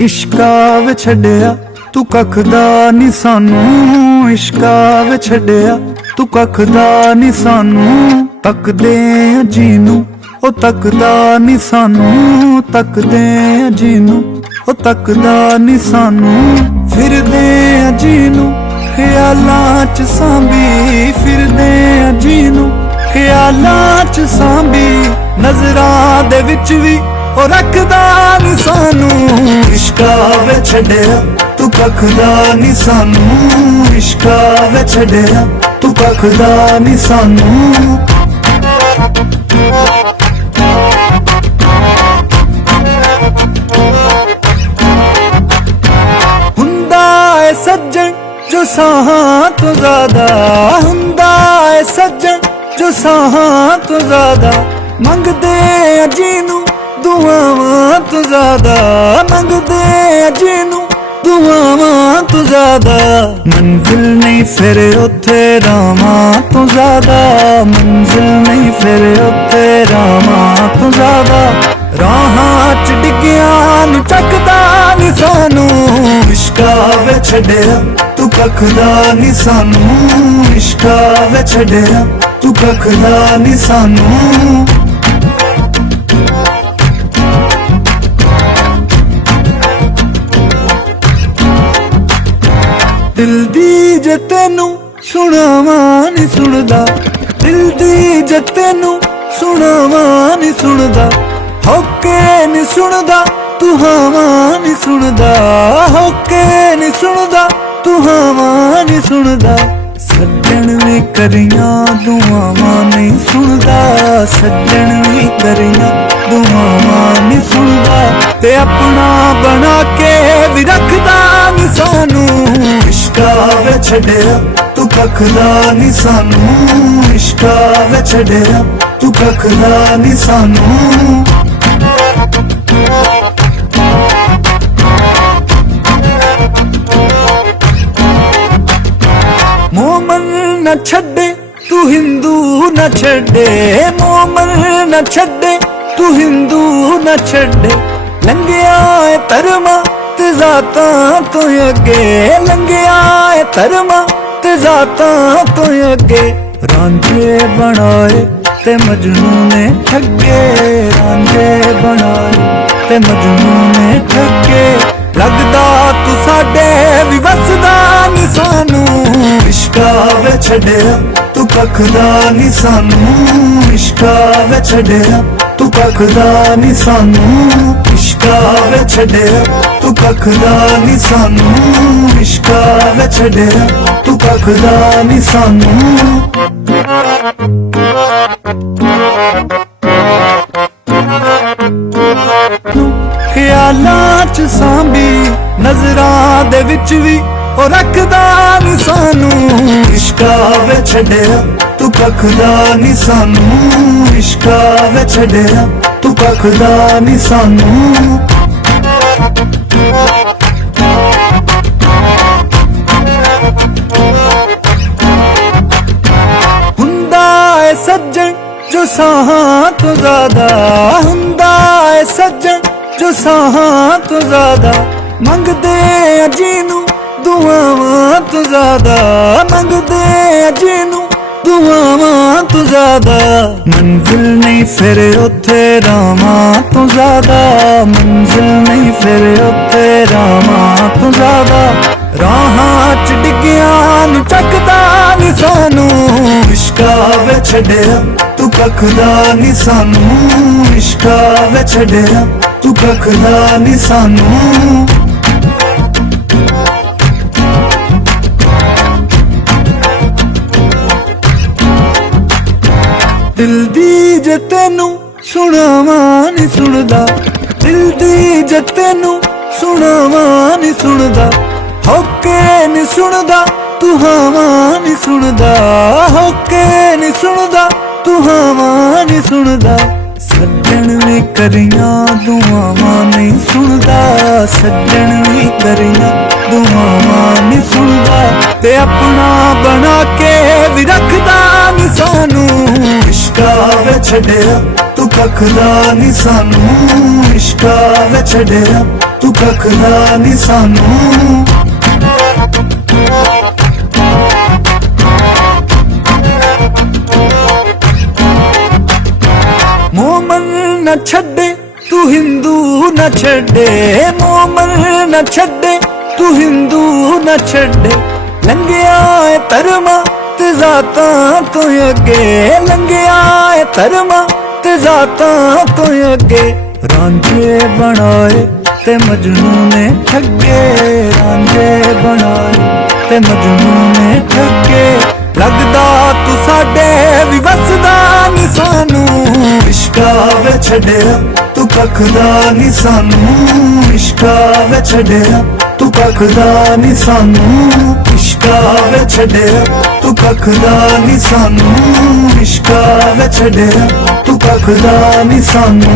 इश्का वे छड्डिया तू कखदा नी सानू, इश्का वे छड्डिया तू कखदा नी सानू। तकदे जीनू ओ तकदा नी सानू, तकदे जीनू ओ तकदा नी सानू। फिरदे जीनू ख्यालां च सांभी, फिरदे जीनू ख्यालां च सांभी। नजरां दे विच वी ओ रखदा नी सानू। इश्का वे छड्डिया तू कखदा नी सानू, इश्का वे छड्डिया तू कखदा नी सानू। हुंदा है सज्जन जो साहां तो ज्यादा, हुंदा है सज्जन जो साहां तो ज्यादा। मंगदे जीनू दुआवां तो ज्यादा, मंगदे जीनू दुआवां तो ज्यादा। मंजिल नहीं फिर उत्थे रावां तो ज्यादा, मंजिल नहीं फिर उत्थे रावां तो ज्यादा। राहां च डिग्गियां नूं चकदा नी सानू। इश्का वे छड्डिया तू कखदा नी सानू, इश्का वे छड्डिया तू कखदा नी सानू। दिल दी जे तेनू सुनावां नी सुनदा, दिल दी जे तेनू सुनावां नी सुनदा। होके नी सुनदा तू हावां नी सुनदा, होके नी सुनदा तू हावां नी सुनदा। सज्जन भी करियां दुआवां नहीं सुनदा, सज्जन भी करियां दुआवां नहीं सुनदा। ते अपना बना के भी रखदा नी सानू। इश्का वे छड्डिया तू कखदा नी सानू, इश्का वे छड्डिया तू कखदा नी सानू। मोमन न छड्डे तू हिंदू न छड्डे, मोमन न छड्डे तू हिंदू न छड्डे। लंघिया है धर्मां ते ज़ातां तो अगे, लंघिया है धर्मां ते ज़ातां तो अगे। रांझे बनाए ते मजनू ने ठगे, रांझे बनाए ते मजनू ने ठगे। लगदा तू साडे भी वसदा नी सानू। इश्का वे छड्डिया तू कखदा नी सानू, इश्का वे छड्डिया तू कखदा नी सानू। इश्का वे छड्डिया तू कखदा नी सानू, इश्का वे छड्डिया तू कखदा नी सानू। ख्यालां च सांभी नजरां दे विच वी ओ रखदा नी सानू। इश्का वे छड्डिया तू कखदा नी सानू, इश्का वे छड्डिया तू कखदा नी सानू। हुंदा है सज्जन जो साहां तो ज्यादा, हुंदा है सज्जन जो साहां तो ज्यादा। मंगदे जीनू दुआवां तो ज्यादा, मंगदे जीनू दुआवां तो ज्यादा। मंजिल नहीं फिर उत्थे रावां तो ज्यादा, मंजिल नहीं फिर उत्थे रावां तो ज्यादा। राहां च डिग्गियां नूं चकदा नी सानू। इश्का वे छड्डिया तू कखदा नी सानू, इश्का वे छड्डिया तू कखदा नी सानू। दिल दी जे तेनू सुनावां नी सुनदा, दिल दी जे तेनू सुनावां नी सुनदा। होके नी सुनदा तू हावां नी सुनदा, होके नी सुनदा तू हावां नी सुनदा। सज्जन भी करियां दुआवां नहीं सुनदा, सज्जन भी करियां दुआवां नहीं सुनदा। ते अपना बना के भी रखदा नी सानू। ਛੱਡਿਆ ਤੂੰ ਕੱਖ ਦਾ ਨੀ ਸਾਨੂੰ ਇਸ਼ਕਾ ਵੇ ਛੱਡਿਆ ਤੂੰ ਕੱਖ ਦਾ ਨੀ ਸਾਨੂੰ मोमन न छड्डे तू हिंदू न छड्डे मोमन न छड्डे तू हिंदू न छड्डे लंघिया है धर्मां ते ज़ातां तो अगे लंघिया है धर्मां ते ज़ातां तो अगे रांझे बनाए ते मजनू ने ठगे रांझे बनाए ते मजनू ने ठगे लगदा तू साडे भी वसदा नी सानू इश्का वे छड्डिया तू कख दा नी सानू इश्का वे छड्डिया तू कख दा नी सानू इश्का वे छड्डिया तू कख दा नी सानू इश्का वे छड्डिया तू कख दा नी सानू